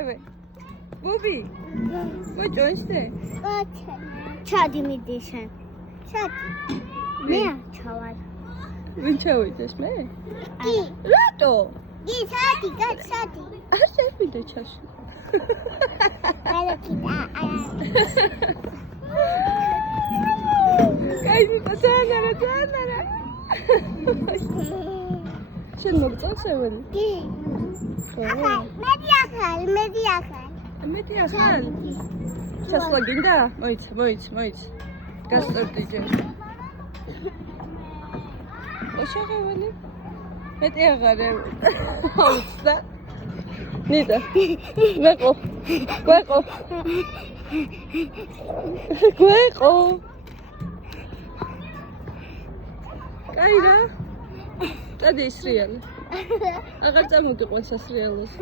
აკევე. ბუბი. კოჭო ისე? ჩადი მიდიშენ. ჩადი. მე ჩავალ. ვინ ჩავიდეს მე? კი. რატო? კი, ჩადი, ჩადი. არ შევიდე ჩასვლა. კაი მიწანა. შენ მოგწონს ეველი? კი. მე დიახალ. ჩასვლა გინდა? მოიცა. გასწორდი ჯერ. ოშაღეველი? მეტი აღარ აუცდა. ნიდა. გვეყო. კაი რა. წადი ისრიალე. აღარ წამოგიყვანს ასრიალოს.